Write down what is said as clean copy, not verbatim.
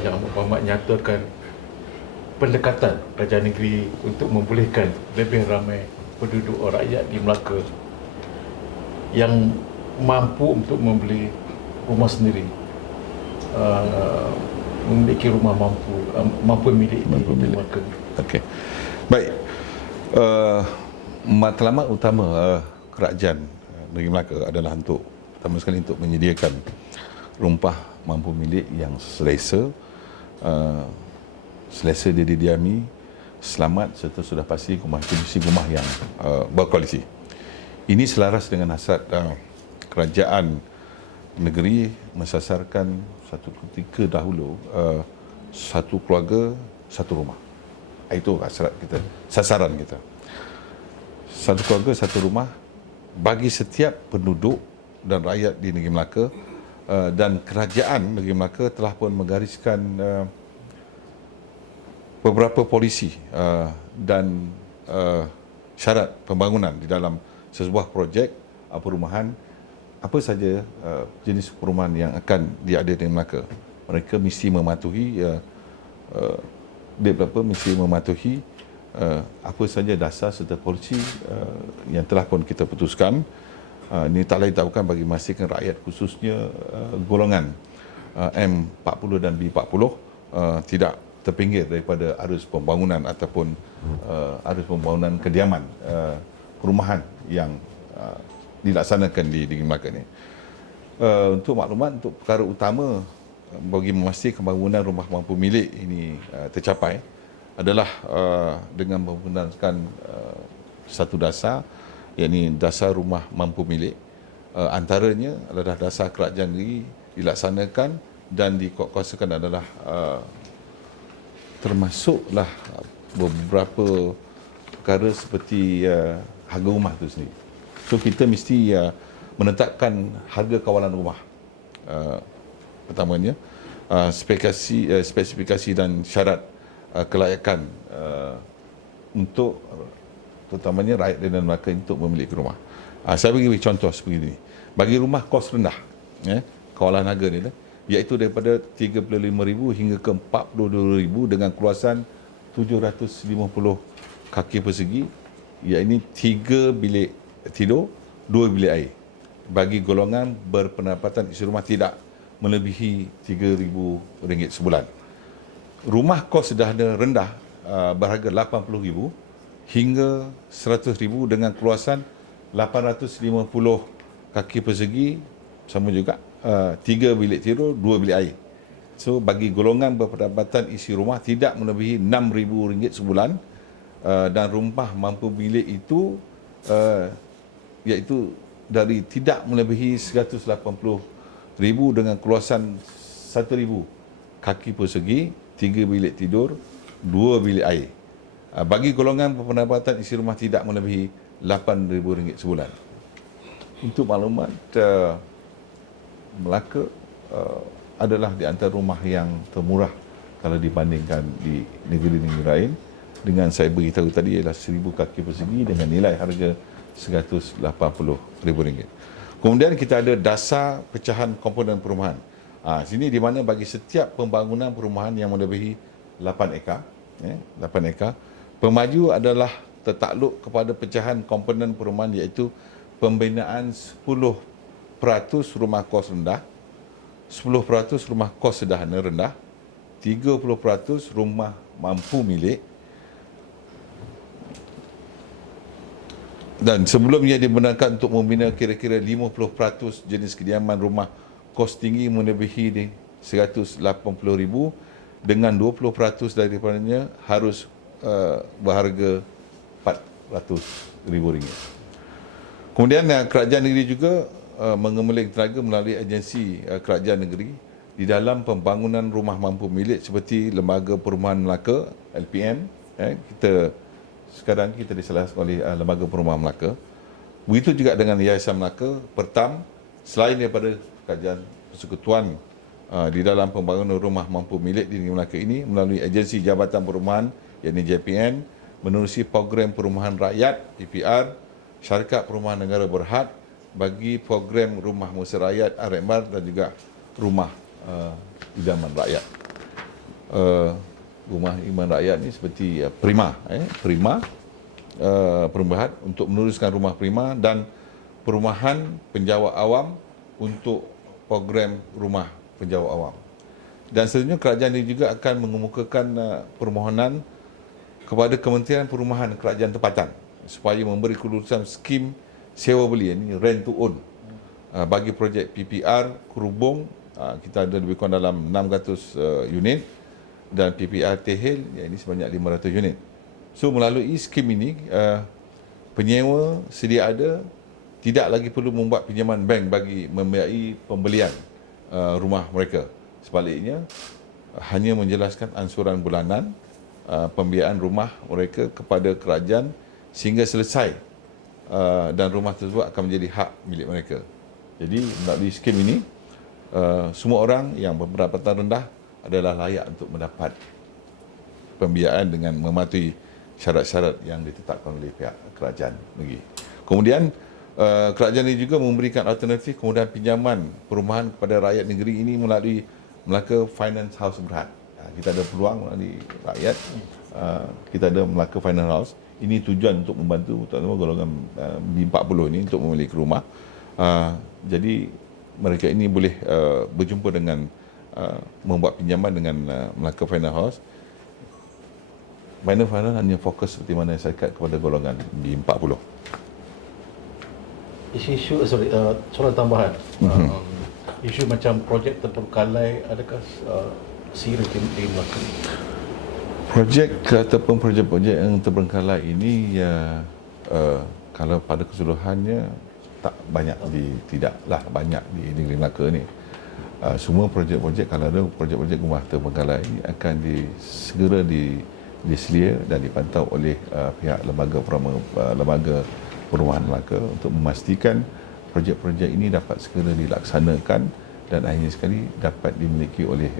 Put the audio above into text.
Yang Muhammad nyatakan pendekatan kerajaan negeri untuk membolehkan lebih ramai penduduk rakyat di Melaka yang mampu untuk membeli rumah sendiri, memiliki rumah mampu milik di Melaka. Okey. Baik. Matlamat utama kerajaan negeri Melaka adalah pertama sekali untuk menyediakan rumah mampu milik yang selesa, dia didiami, selamat serta sudah pasti kondisi rumah yang berkualiti. Ini selaras dengan hasrat kerajaan negeri mensasarkan satu ketika dahulu satu keluarga satu rumah. Itu hasrat kita, sasaran kita. Satu keluarga satu rumah bagi setiap penduduk dan rakyat di negeri Melaka, dan kerajaan negeri Melaka telah pun menggariskan beberapa polisi dan syarat pembangunan di dalam sebuah projek perumahan. Apa saja jenis perumahan yang akan diada di Melaka, mereka mesti mematuhi apa saja dasar serta polisi yang telah pun kita putuskan. Ini tak lain tak bukan bagi memastikan rakyat, khususnya golongan M40 dan B40 tidak terpinggir daripada arus pembangunan ataupun arus pembangunan kediaman perumahan yang dilaksanakan di Melaka ini. Untuk maklumat, untuk perkara utama bagi memastikan pembangunan rumah mampu milik ini tercapai adalah dengan menggunakan satu dasar, iaitu dasar rumah mampu milik. Antaranya adalah dasar kerajaan negeri dilaksanakan dan dikuatkuasakan adalah termasuklah beberapa perkara seperti harga rumah itu sendiri. So kita mesti menetapkan harga kawalan rumah. Pertamanya spesifikasi dan syarat kelayakan untuk terutamanya rakyat di Melaka untuk memiliki rumah. Saya bagi contoh seperti ini. Bagi rumah kos rendah, kawalan harga ni, iaitu daripada 35,000 hingga ke 42,000 dengan keluasan 750 kaki persegi, iaitu 3 bilik tidur, 2 bilik air. Bagi golongan berpendapatan isi rumah tidak melebihi RM3,000 sebulan. Rumah kos sederhana rendah berharga RM80,000 hingga RM100,000 dengan keluasan 850 kaki persegi, sama juga 3 bilik tidur, 2 bilik air. So bagi golongan berpendapatan isi rumah tidak melebihi RM6,000 sebulan, dan rumah mampu milik itu iaitu dari tidak melebihi RM180,000 dengan keluasan 1,000 kaki persegi, 3 bilik tidur, 2 bilik air. Bagi golongan berpendapatan isi rumah tidak melebihi RM8,000 sebulan. Untuk maklumat, Melaka adalah di antara rumah yang termurah kalau dibandingkan di negeri-negeri lain. Dengan saya beritahu tadi ialah 1,000 kaki persegi dengan nilai harga RM180,000. Kemudian kita ada dasar pecahan komponen perumahan. Sini di mana bagi setiap pembangunan perumahan yang melebihi 8 ekar, 8 ekar, pemaju adalah tertakluk kepada pecahan komponen perumahan, iaitu pembinaan 10% rumah kos rendah, 10% rumah kos sederhana rendah, 30% rumah mampu milik, dan sebelumnya dibenarkan untuk membina kira-kira 50% jenis kediaman rumah kos tinggi melebihi RM180,000 dengan 20% daripadanya harus berharga RM400,000. Kemudian kerajaan negeri juga mengemeling tenaga melalui agensi kerajaan negeri di dalam pembangunan rumah mampu milik seperti Lembaga Perumahan Melaka LPM. Sekarang kita disalaskan oleh Lembaga Perumahan Melaka. Begitu juga dengan Yayasan Melaka Pertam, selain daripada kerajaan persekutuan di dalam pembangunan rumah mampu milik di negeri Melaka ini melalui agensi Jabatan Perumahan, iaitu JPN, menerusi program perumahan rakyat PPR, syarikat perumahan negara berhad bagi program rumah musa rakyat RMR dan juga rumah idaman rakyat. rumah iman rakyat ni seperti Prima perubahan untuk meneruskan rumah Prima dan perumahan penjawat awam untuk program rumah penjawat awam. Dan seterusnya kerajaan ini juga akan mengemukakan permohonan kepada Kementerian Perumahan Kerajaan Tempatan supaya memberi kelulusan skim sewa beli, ini rent to own, bagi projek PPR Kerubung. Kita ada lebih kurang dalam 600 unit, dan PPR Tehil ini sebanyak 500 unit. So melalui skim ini penyewa sedia ada tidak lagi perlu membuat pinjaman bank bagi membiayai pembelian rumah mereka. Sebaliknya hanya menjelaskan ansuran bulanan pembiayaan rumah mereka kepada kerajaan sehingga selesai, dan rumah tersebut akan menjadi hak milik mereka. Jadi melalui skim ini semua orang yang berpendapatan rendah adalah layak untuk mendapat pembiayaan dengan mematuhi syarat-syarat yang ditetapkan oleh pihak kerajaan negeri. Kemudian kerajaan ini juga memberikan alternatif kemudahan pinjaman perumahan kepada rakyat negeri ini melalui Melaka Finance House Berhad. Kita ada peluang melalui rakyat, kita ada Melaka Finance House. Ini tujuan untuk membantu terutama golongan B40 ini untuk memiliki rumah. Jadi mereka ini boleh berjumpa dengan membuat pinjaman dengan Melaka Finance House. Finance hanya fokus seperti mana saya cakap kepada golongan B40. Isu-isu, soalan tambahan. Isu macam projek terbengkalai, adakah serius di Melaka? Projek ataupun projek-projek yang terbengkalai ini kalau pada keseluruhannya tidaklah banyak di negeri Melaka ni. Semua projek-projek, kalau ada projek-projek rumah terbengkalai ini akan segera diselia dan dipantau oleh pihak lembaga perumahan Melaka untuk memastikan projek-projek ini dapat segera dilaksanakan dan akhirnya sekali dapat dimiliki oleh